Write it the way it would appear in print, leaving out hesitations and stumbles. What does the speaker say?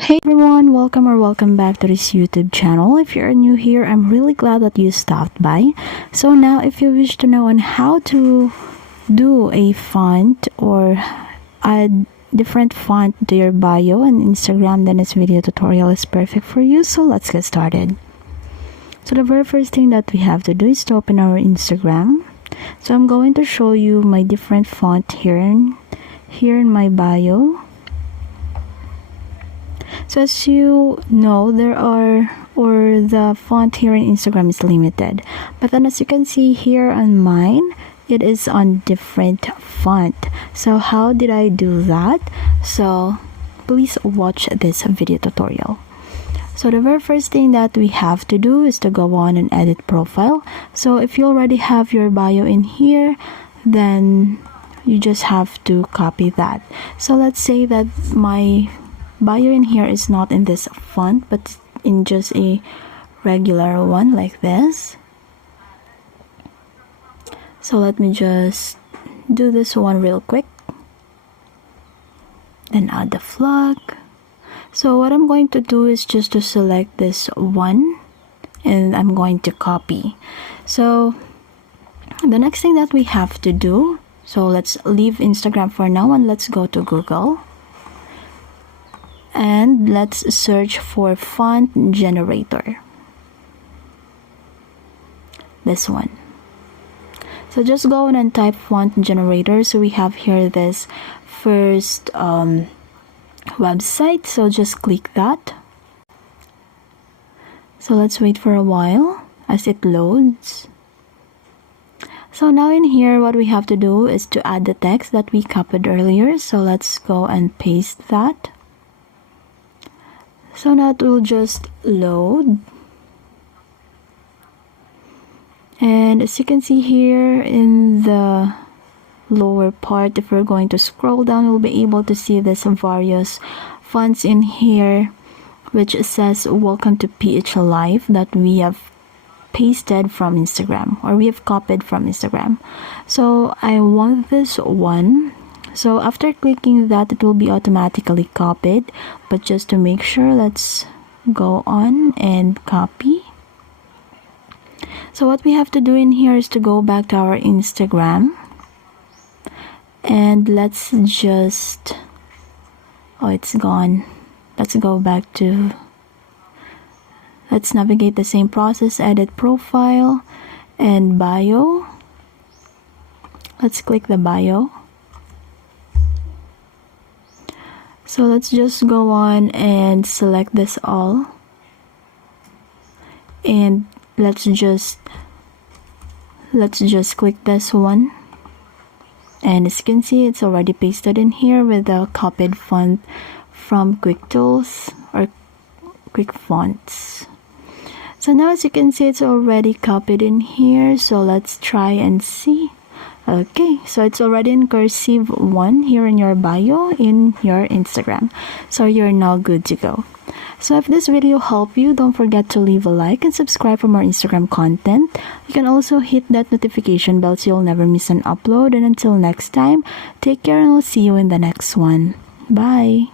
Hey everyone, welcome back to this YouTube channel. If you're new here, I'm really glad that you stopped by. So now if you wish to know on how to do a font or add different font to your bio on Instagram, then this video tutorial is perfect for you. So let's get started. So the very first thing that we have to do is to open our Instagram. So I'm going to show you my different font here in my bio. So as you know, the font here in Instagram is limited. But then as you can see here on mine, it is on different font. So how did I do that? So please watch this video tutorial. So the very first thing that we have to do is to go on and edit profile. So if you already have your bio in here, then you just have to copy that. So let's say that my bio in here is not in this font but in just a regular one like this. So let me just do this one real quick, then add the flag. So what I'm going to do is just to select this one and I'm going to copy. So the next thing that we have to do, so let's leave Instagram for now and let's go to Google. And let's search for font generator. This one. So just go in and type font generator. So we have here this first website. So just click that. So let's wait for a while as it loads. So now in here, what we have to do is to add the text that we copied earlier. So let's go and paste that. So now it will just load. And as you can see here in the lower part, if we're going to scroll down, we'll be able to see there's some various fonts in here which says welcome to PH Life that we have pasted from Instagram or we have copied from Instagram. So I want this one. So after clicking that, it will be automatically copied, but just to make sure, let's go on and copy. So what we have to do in here is to go back to our Instagram and let's just, oh, it's gone. Let's go back to, let's navigate the same process, edit profile and bio. Let's click the bio. So let's just go on and select this all. And let's just click this one. And as you can see, it's already pasted in here with the copied font from Quick Tools or Quick Fonts. So now as you can see, it's already copied in here. So let's try and see. Okay, so it's already in cursive 1 here in your bio in your Instagram. So you're now good to go. So if this video helped you, don't forget to leave a like and subscribe for more Instagram content. You can also hit that notification bell so you'll never miss an upload. And until next time, take care and I'll see you in the next one. Bye!